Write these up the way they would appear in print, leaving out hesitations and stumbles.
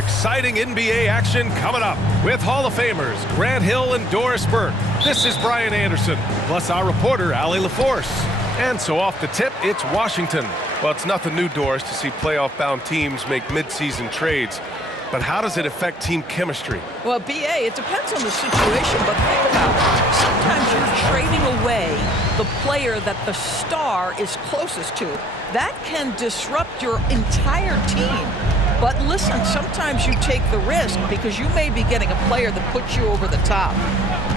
exciting NBA action coming up with Hall of Famers Grant Hill and Doris Burke. This is Brian Anderson, plus our reporter, Allie LaForce. And so off the tip, it's Washington. Well, it's nothing new, Doris, to see playoff-bound teams make midseason trades. But how does it affect team chemistry? Well, B.A., it depends on the situation, but think about it. Sometimes you're trading away the player that the star is closest to. That can disrupt your entire team. But listen, sometimes you take the risk because you may be getting a player that puts you over the top.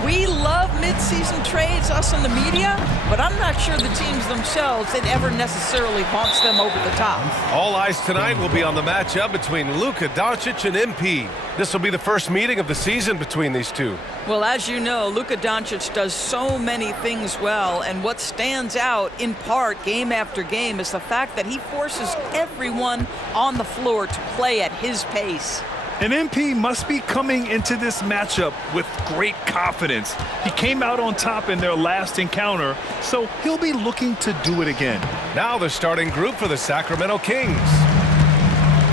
We love midseason trades, us in the media, but I'm not sure the teams themselves, it ever necessarily vaunts them over the top. All eyes tonight will be on the matchup between Luka Doncic and MP. This will be the first meeting of the season between these two. Well, as you know, Luka Doncic does so many things well, and what stands out in part game after game is the fact that he forces everyone on the floor to play at his pace. And MP must be coming into this matchup with great confidence. He came out on top in their last encounter, so he'll be looking to do it again. Now the starting group for the Sacramento Kings.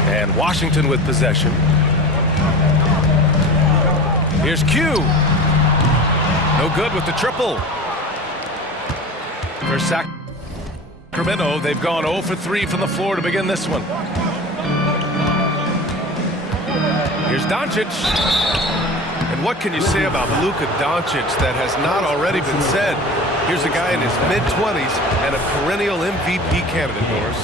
And Washington with possession. Here's Q. No good with the triple. For Sacramento, they've gone 0 for 3 from the floor to begin this one. Here's Doncic. And what can you say about Luka Doncic that has not already been said? Here's a guy in his mid-20s and a perennial MVP candidate, Doris.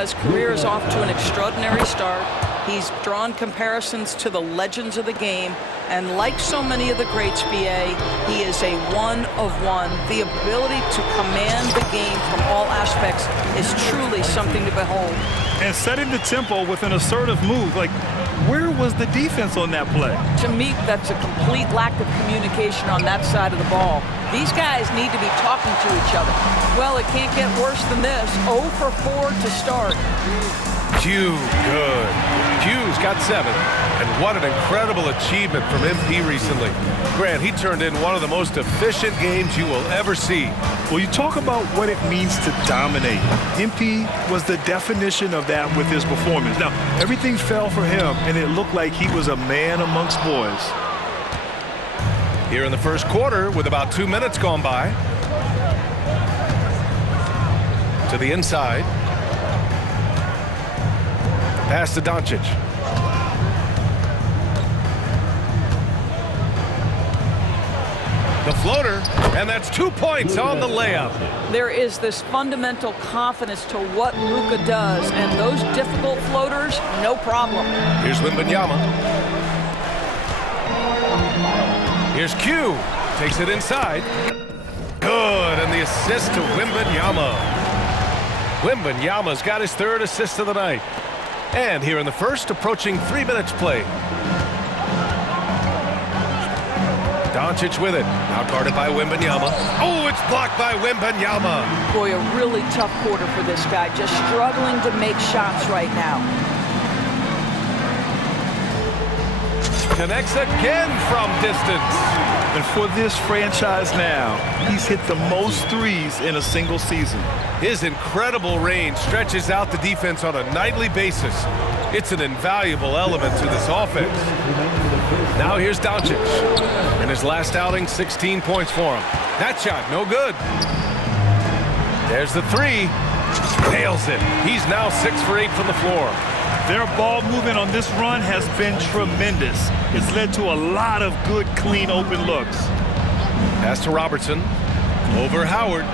His career is off to an extraordinary start. He's drawn comparisons to the legends of the game. And like so many of the greats, B.A., he is a one-of-one. The ability to command the game from all aspects is truly something to behold. And setting the tempo with an assertive move. Like, where was the defense on that play? To me, that's a complete lack of communication on that side of the ball. These guys need to be talking to each other. Well, it can't get worse than this. 0 for 4 to start. Q, good. Q's got 7. And what an incredible achievement from MP recently. Grant, he turned in one of the most efficient games you will ever see. Well, you talk about what it means to dominate. MP was the definition of that with his performance. Now, everything fell for him, and it looked like he was a man amongst boys. Here in the first quarter, with about 2 minutes gone by. To the inside. Pass to Doncic. The floater, and that's 2 points on the layup. There is this fundamental confidence to what Luka does, and those difficult floaters, no problem. Here's Wembanyama. Here's Q. Takes it inside. Good, and the assist to Wembanyama. Wembanyama's got his 3rd assist of the night. And here in the first, approaching 3 minutes play. Doncic with it. Now guarded by Wembanyama. Oh, it's blocked by Wembanyama. Boy, a really tough quarter for this guy. Just struggling to make shots right now. Connects again from distance. And for this franchise now, he's hit the most threes in a single season. His incredible range stretches out the defense on a nightly basis. It's an invaluable element to this offense. Now here's Doncic. In his last outing, 16 points for him. That shot, no good. There's the 3. Nails it. He's now 6 for 8 from the floor. Their ball movement on this run has been tremendous. It's led to a lot of good, clean, open looks. Pass to Robertson. Over Howard.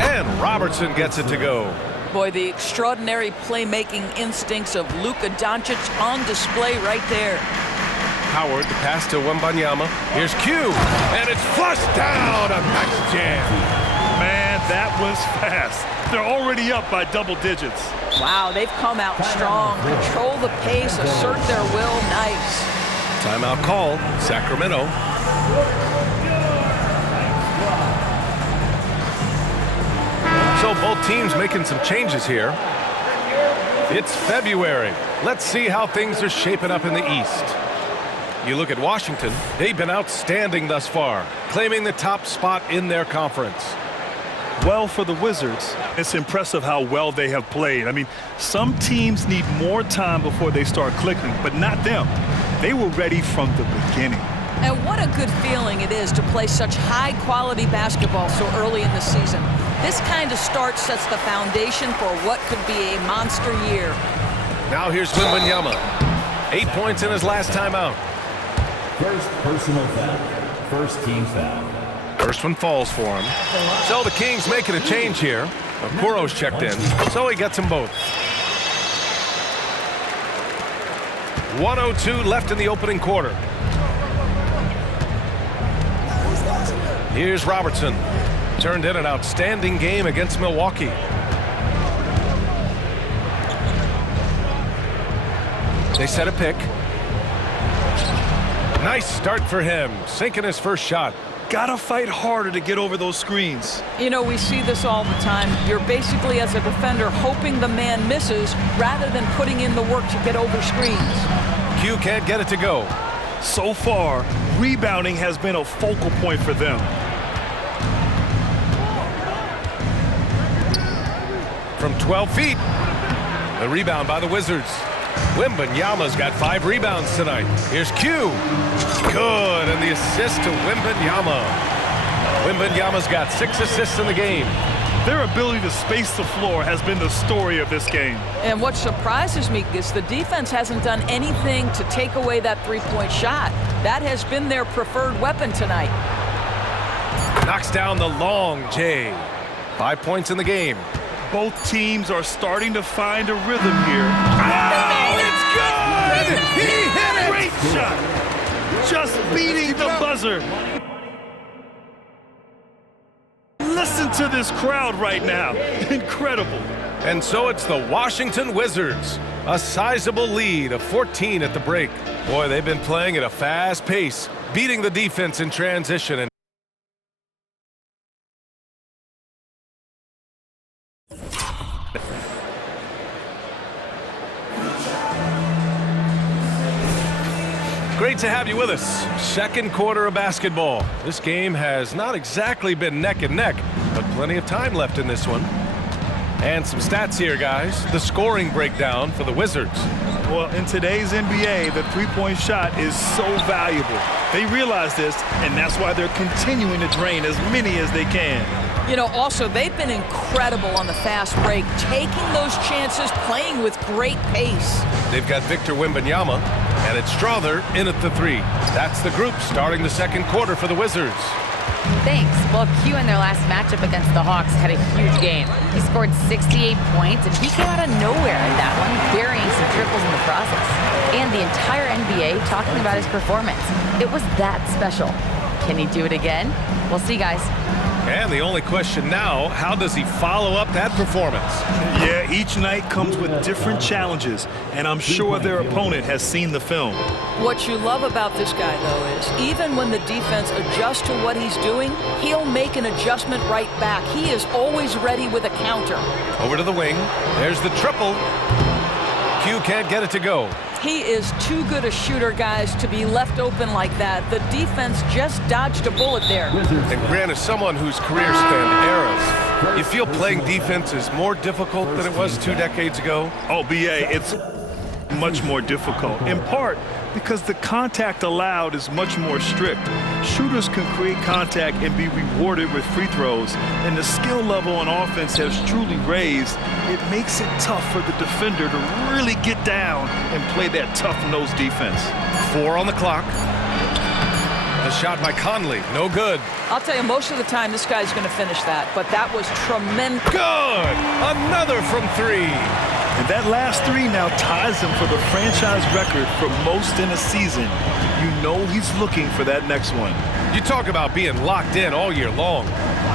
And Robertson gets it to go. Boy, the extraordinary playmaking instincts of Luka Doncic on display right there. Howard, the pass to Wembanyama. Here's Q. And it's flushed down. A nice jam. Man, that was fast. They're already up by double digits. Wow, they've come out strong. Control the pace, assert their will. Nice. Timeout call, Sacramento. So both teams making some changes here. It's February. Let's see how things are shaping up in the East. You look at Washington, they've been outstanding thus far, claiming the top spot in their conference. well for the Wizards. It's impressive how well they have played. I mean, some teams need more time before they start clicking, but not them. They were ready from the beginning. And what a good feeling it is to play such high-quality basketball so early in the season. This kind of start sets the foundation for what could be a monster year. Now here's Wembanyama. 8 points in his last time out. First personal foul. First team foul. First one falls for him. So the Kings making a change here. Okoro's checked in, so he gets them both. 1:02 left in the opening quarter. Here's Robertson. Turned in an outstanding game against Milwaukee. They set a pick. Nice start for him, sinking his first shot. Gotta fight harder to get over those screens. You know, we see this all the time. You're basically, as a defender, hoping the man misses rather than putting in the work to get over screens. Q can't get it to go. So far, rebounding has been a focal point for them. From 12 feet. The rebound by the Wizards. Wembanyama's got 5 rebounds tonight. Here's Q. Good, and the assist to Wembanyama. Wembanyama's got 6 assists in the game. Their ability to space the floor has been the story of this game. And what surprises me is the defense hasn't done anything to take away that three-point shot. That has been their preferred weapon tonight. Knocks down the long J. 5 points in the game. Both teams are starting to find a rhythm here. Oh, it's good! He hit it! Great shot! Just beating the buzzer. Listen to this crowd right now. Incredible. And so it's the Washington Wizards. A sizable lead of 14 at the break. Boy, they've been playing at a fast pace, beating the defense in transition. And great to have you with us. Second quarter of basketball. This game has not exactly been neck and neck, but plenty of time left in this one. And some stats here, guys. The scoring breakdown for the Wizards. Well, in today's NBA, the three-point shot is so valuable. They realize this, and that's why they're continuing to drain as many as they can. You know, also, they've been incredible on the fast break, taking those chances, playing with great pace. They've got Victor Wembanyama, and it's Strother in at the 3. That's the group starting the second quarter for the Wizards. Thanks. Well, Q in their last matchup against the Hawks had a huge game. He scored 68 points, and he came out of nowhere in that one, burying some triples in the process. And the entire NBA talking about his performance. It was that special. Can he do it again? We'll see, guys. And the only question now, how does he follow up that performance? Yeah, each night comes with different challenges, and I'm sure their opponent has seen the film. What you love about this guy, though, is even when the defense adjusts to what he's doing, he'll make an adjustment right back. He is always ready with a counter. Over to the wing. There's the triple. Q can't get it to go. He is too good a shooter, guys, to be left open like that. The defense just dodged a bullet there. And Grant, as someone whose career spanned eras, you feel playing defense is more difficult than it was 2 decades ago? Oh, BA, it's much more difficult, in part because the contact allowed is much more strict. Shooters can create contact and be rewarded with free throws, and the skill level on offense has truly raised. It makes it tough for the defender to really get down and play that tough-nosed defense. 4 on the clock. The shot by Conley, no good. I'll tell you, most of the time, this guy's going to finish that, but that was tremendous. Good! Another from 3. And that last 3 now ties him for the franchise record for most in a season. You know he's looking for that next one. You talk about being locked in all year long.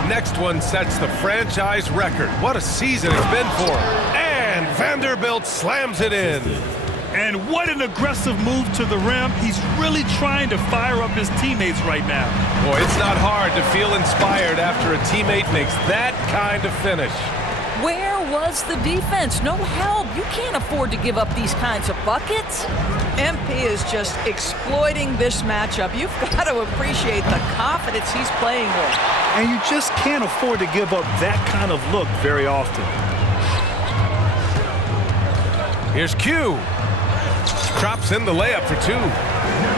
Next one sets the franchise record. What a season it's been for him. And Vanderbilt slams it in. And what an aggressive move to the rim. He's really trying to fire up his teammates right now. Boy, it's not hard to feel inspired after a teammate makes that kind of finish. Where was the defense? No help. You can't afford to give up these kinds of buckets. MP is just exploiting this matchup. You've got to appreciate the confidence he's playing with. And you just can't afford to give up that kind of look very often. Here's Q. Drops in the layup for 2.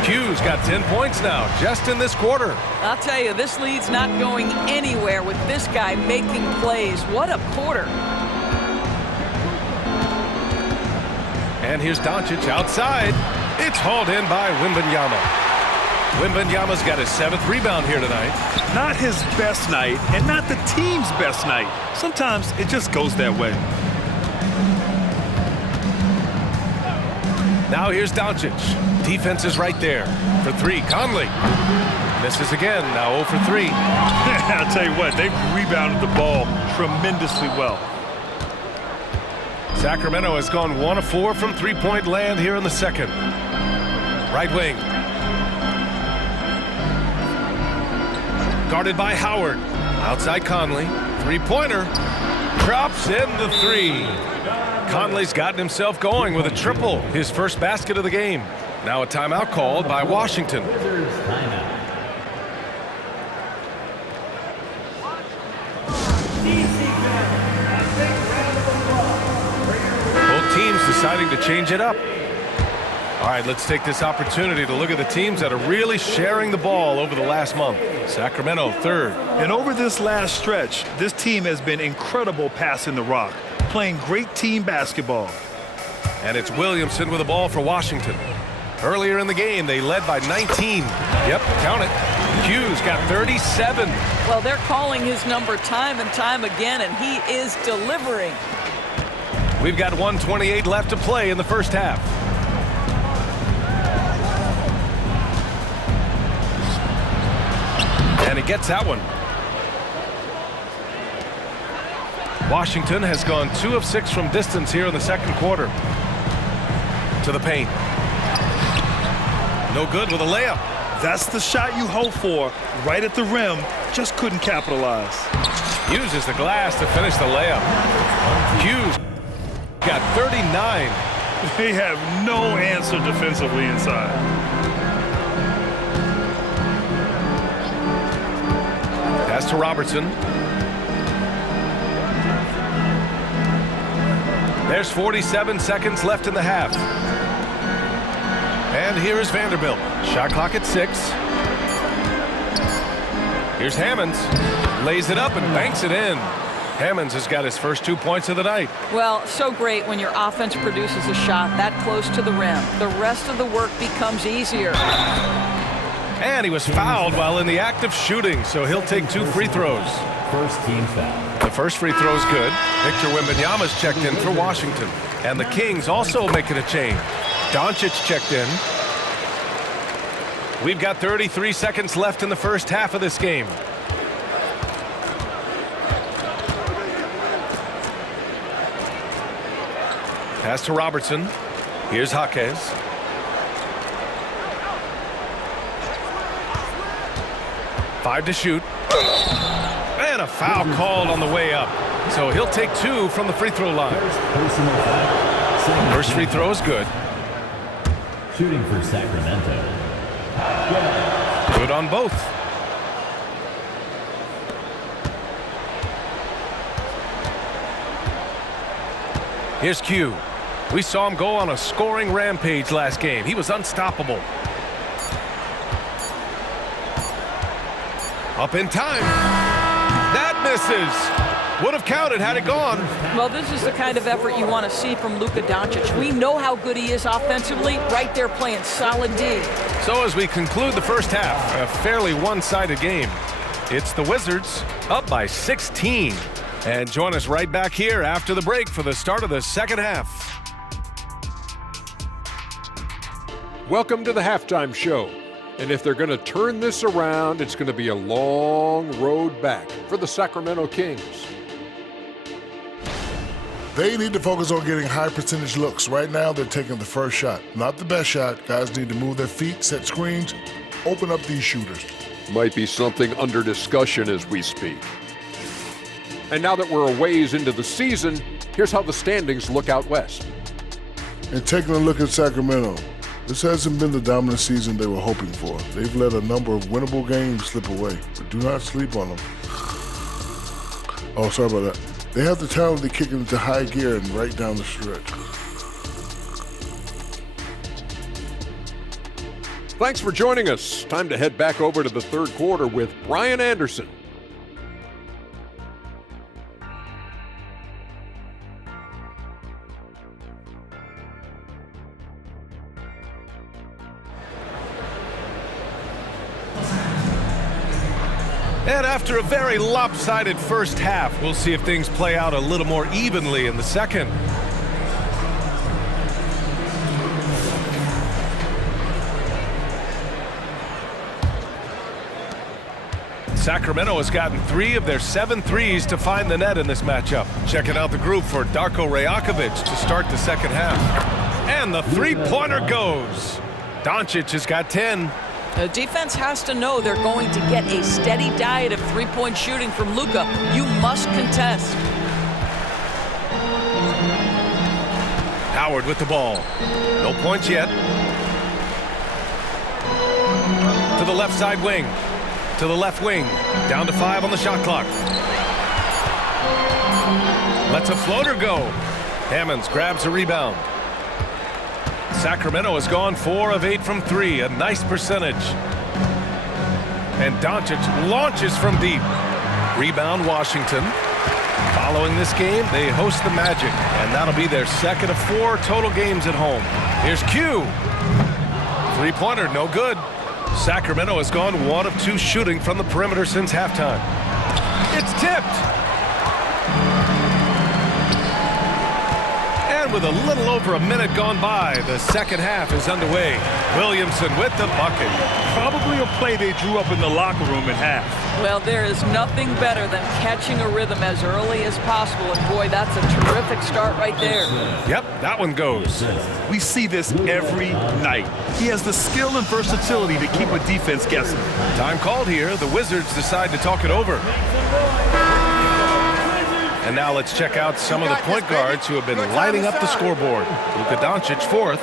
Q's got 10 points now, just in this quarter. I'll tell you, this lead's not going anywhere with this guy making plays. What a quarter. And here's Doncic outside. It's hauled in by Wembanyama. Wembanyama's got his 7th rebound here tonight. Not his best night, and not the team's best night. Sometimes it just goes that way. Now here's Doncic. Defense is right there. For 3, Conley. Misses again, now 0 for 3. I'll tell you what, they've rebounded the ball tremendously well. Sacramento has gone 1 of 4 from three-point land here in the second. Right wing. Guarded by Howard. Outside Conley. Three-pointer. Drops in the 3. Conley's gotten himself going with a triple, his first basket of the game. Now a timeout called by Washington. Both teams deciding to change it up. All right, let's take this opportunity to look at the teams that are really sharing the ball over the last month. Sacramento, 3rd. And over this last stretch, this team has been incredible passing the rock, playing great team basketball. And it's Williamson with the ball for Washington. Earlier in the game, they led by 19. Yep, count it. Q's got 37. Well, they're calling his number time and time again, and he is delivering. We've got 1:28 left to play in the first half. And he gets that one. Washington has gone 2 of 6 from distance here in the second quarter. To the paint. No good with a layup. That's the shot you hope for, right at the rim, just couldn't capitalize. Uses the glass to finish the layup. Hughes got 39. They have no answer defensively inside. Pass to Robertson. There's 47 seconds left in the half. And here is Vanderbilt. Shot clock at 6. Here's Hammonds. Lays it up and banks it in. Hammonds has got his first 2 points of the night. Well, so great when your offense produces a shot that close to the rim. The rest of the work becomes easier. And he was fouled while in the act of shooting, so he'll take 2 free throws. First team foul. The first free throw is good. Victor Wembanyama's checked in for Washington. And the Kings also making a change. Doncic checked in. We've got 33 seconds left in the first half of this game. Pass to Robertson. Here's Jaquez. Five to shoot. And a foul called on the way up. So he'll take 2 from the free throw line. First free throw is good. Shooting for Sacramento. Good on both. Here's Q. We saw him go on a scoring rampage last game. He was unstoppable. Up in time. That misses. Would have counted had it gone. Well, this is the kind of effort you want to see from Luka Doncic. We know how good he is offensively. Right there playing solid D. So as we conclude the first half, a fairly one-sided game. It's the Wizards up by 16. And join us right back here after the break for the start of the second half. Welcome to the halftime show. And if they're going to turn this around, it's going to be a long road back for the Sacramento Kings. They need to focus on getting high percentage looks. Right now, they're taking the first shot. Not the best shot. Guys need to move their feet, set screens, open up these shooters. Might be something under discussion as we speak. And now that we're a ways into the season, here's how the standings look out west. And taking a look at Sacramento, This hasn't been the dominant season they were hoping for. They've let a number of winnable games slip away, but do not sleep on them. Oh, sorry about that. They have the talent to kick it into high gear and right down the stretch. Thanks for joining us. Time to head back over to the third quarter with Brian Anderson. And after a very lopsided first half, we'll see if things play out a little more evenly in the second. Sacramento has gotten 3 of their 7 threes to find the net in this matchup. Checking out the group for Darko Rajakovic to start the second half. And the three-pointer goes. Doncic has got 10. The defense has to know they're going to get a steady diet of three-point shooting from Luka. You must contest. Howard with the ball. No points yet. To the left side wing. To the left wing. Down to 5 on the shot clock. Lets a floater go. Hammonds grabs a rebound. Sacramento has gone 4 of 8 from 3, a nice percentage. And Doncic launches from deep. Rebound Washington. Following this game, they host the Magic, and that'll be their second of 4 total games at home. Here's Q. Three-pointer, no good. Sacramento has gone 1 of 2 shooting from the perimeter since halftime. It's tipped. And with a little over a minute gone by, the second half is underway. Williamson with the bucket. Probably a play they drew up in the locker room at half. Well, there is nothing better than catching a rhythm as early as possible, and boy, that's a terrific start right there. Yep, that one goes. We see this every night. He has the skill and versatility to keep a defense guessing. Time called here. The Wizards decide to talk it over. And now let's check out some of the point guards who have been lighting up the scoreboard. Luka Doncic, 4th.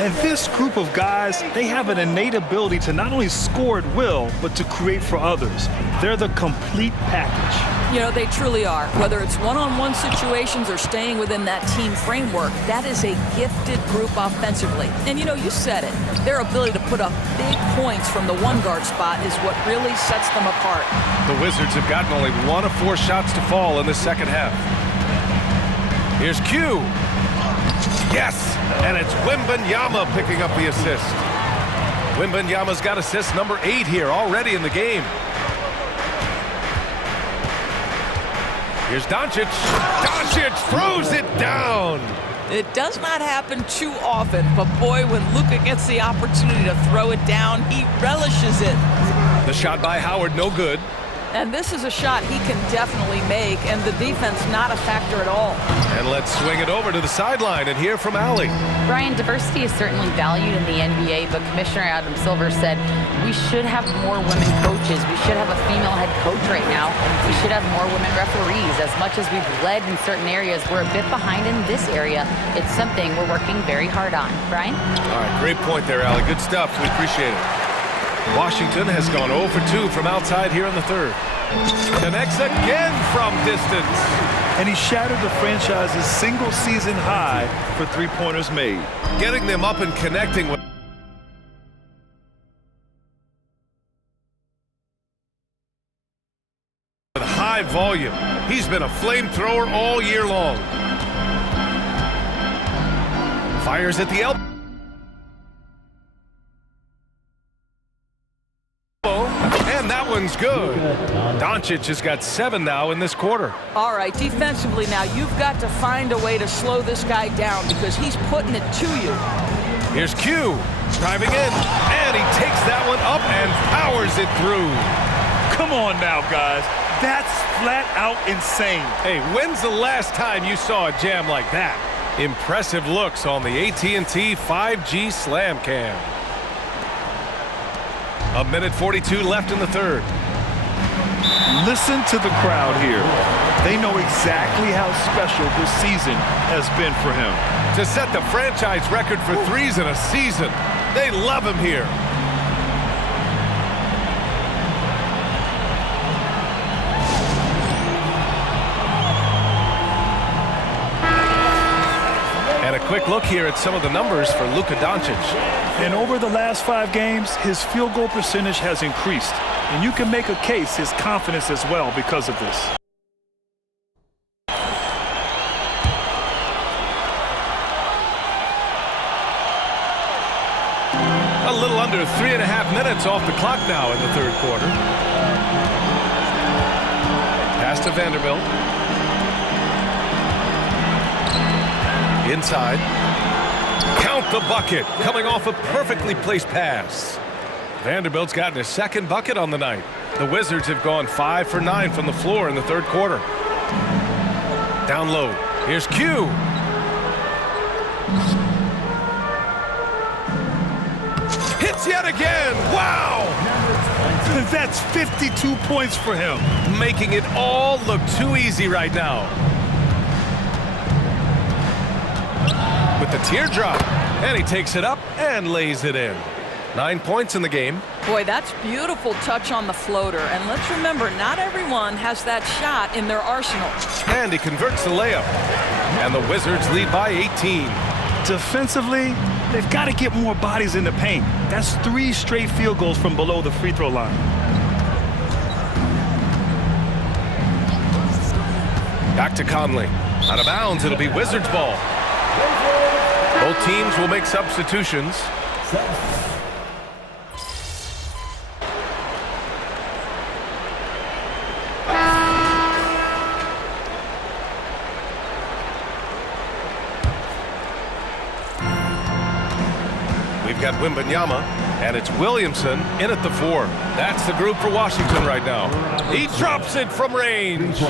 And this group of guys, they have an innate ability to not only score at will, but to create for others. They're the complete package. You know, they truly are. Whether it's one-on-one situations or staying within that team framework, that is a gifted group offensively. And you know, you said it. Their ability to put up big points from the one guard spot is what really sets them apart. The Wizards have gotten only 1 of 4 shots to fall in the second half. Here's Q. Yes, and it's Wembanyama picking up the assist. Wembanyama's got assist number 8 here already in the game. Here's Doncic. Doncic throws it down. It does not happen too often, but boy, when Luka gets the opportunity to throw it down, he relishes it. The shot by Howard, no good. And this is a shot he can definitely make, and the defense not a factor at all. And let's swing it over to the sideline and hear from Allie. Brian, diversity is certainly valued in the NBA, but Commissioner Adam Silver said we should have more women coaches. We should have a female head coach right now. We should have more women referees. As much as we've led in certain areas, we're a bit behind in this area. It's something we're working very hard on. Brian? All right, great point there, Allie. Good stuff. We appreciate it. Washington has gone 0 for 2 from outside here in the third. Connects again from distance. And he shattered the franchise's single-season high for three-pointers made. Getting them up and connecting with high volume. He's been a flamethrower all year long. Fires at the elbow. And that one's good. Doncic has got 7 now in this quarter. All right, defensively now, you've got to find a way to slow this guy down because he's putting it to you. Here's Q driving in, and he takes that one up and powers it through. Come on now, guys. That's flat out insane. Hey, when's the last time you saw a jam like that? Impressive looks on the AT&T 5G Slam Cam. 1:42 left in the third. Listen to the crowd here. They know exactly how special this season has been for him. To set the franchise record for threes in a season, They love him here. And a quick look here at some of the numbers for Luka Doncic. And over the last 5 games, his field goal percentage has increased. And you can make a case his confidence as well because of this. A little under 3.5 minutes off the clock now in the third quarter. Pass to Vanderbilt. Inside. Count the bucket. Coming off a perfectly placed pass. Vanderbilt's gotten his second bucket on the night. The Wizards have gone 5 for 9 from the floor in the third quarter. Down low. Here's Q. Hits yet again. Wow! That's 52 points for him. Making it all look too easy right now. With the teardrop. And he takes it up and lays it in. 9 points in the game. Boy, that's beautiful touch on the floater. And let's remember, not everyone has that shot in their arsenal. And he converts the layup. And the Wizards lead by 18. Defensively, they've got to get more bodies in the paint. That's 3 straight field goals from below the free throw line. Back to Conley. Out of bounds, it'll be Wizards ball. Both teams will make substitutions. We've got Wembanyama, and it's Williamson in at the 4. That's the group for Washington right now. He drops it from range.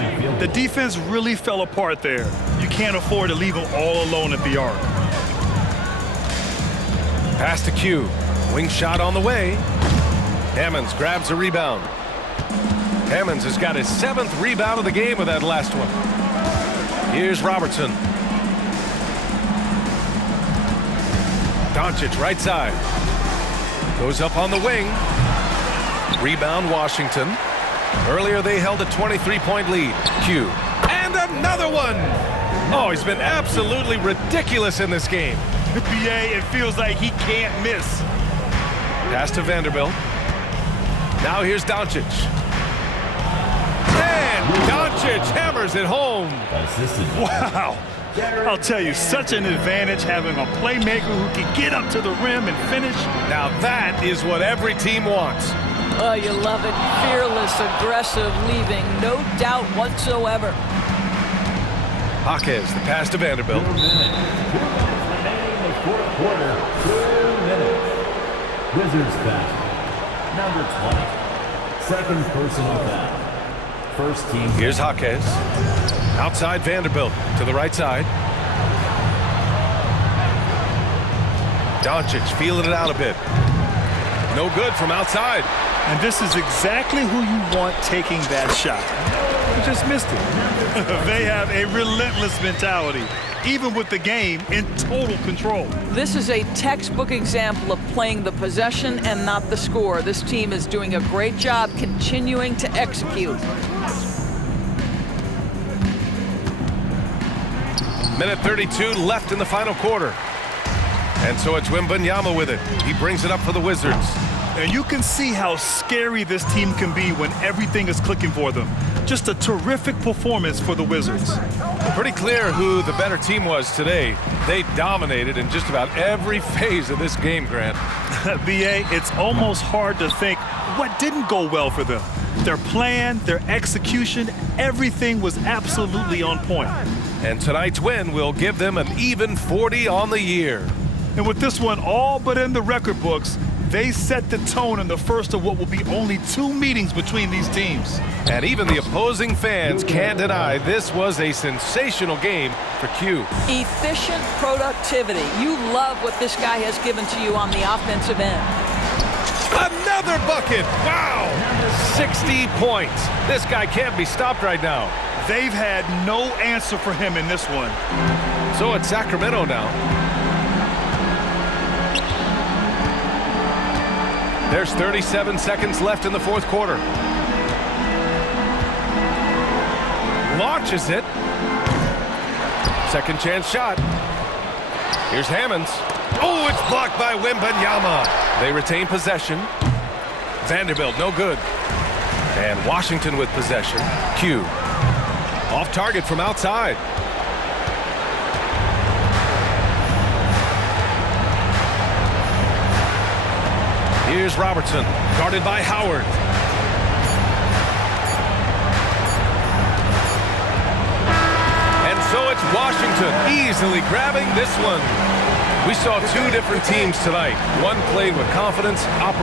The defense really fell apart there. You can't afford to leave them all alone at the arc. Pass to Q. Wing shot on the way. Hammonds grabs a rebound. Hammonds has got his 7th rebound of the game with that last one. Here's Robertson. Doncic right side. Goes up on the wing. Rebound Washington. Earlier they held a 23-point lead. Q. And another one! Oh, he's been absolutely ridiculous in this game. BA, it feels like he can't miss. Pass to Vanderbilt. Now here's Doncic. And Doncic hammers it home. Wow. I'll tell you, such an advantage having a playmaker who can get up to the rim and finish. Now that is what every team wants. Oh, you love it. Fearless, aggressive, leaving no doubt whatsoever. Jaquez, the pass to Vanderbilt. Fourth quarter, 2 minutes. Wizards foul. Number 20. Second personal foul. First team. Here's Jaquez. Outside Vanderbilt to the right side. Doncic feeling it out a bit. No good from outside. And this is exactly who you want taking that shot. You just missed it. They have a relentless mentality, even with the game in total control. This is a textbook example of playing the possession and not the score. This team is doing a great job continuing to execute. Minute 32 left in the final quarter. And so it's Wembanyama with it. He brings it up for the Wizards. And you can see how scary this team can be when everything is clicking for them. Just a terrific performance for the Wizards. Pretty clear who the better team was today. They dominated in just about every phase of this game, Grant. BA, it's almost hard to think what didn't go well for them. Their plan, their execution, everything was absolutely on point. And tonight's win will give them an even 40 on the year. And with this one all but in the record books, they set the tone in the first of what will be only 2 meetings between these teams. And even the opposing fans can't deny this was a sensational game for Q. Efficient productivity. You love what this guy has given to you on the offensive end. Another bucket! Wow! 60 points. This guy can't be stopped right now. They've had no answer for him in this one. So it's Sacramento now. There's 37 seconds left in the fourth quarter. Launches it. Second chance shot. Here's Hammonds. Oh, it's blocked by Wembanyama. They retain possession. Vanderbilt, no good. And Washington with possession. Q. Off target from outside. Here's Robertson, guarded by Howard. And so it's Washington easily grabbing this one. We saw two different teams tonight. One played with confidence, operating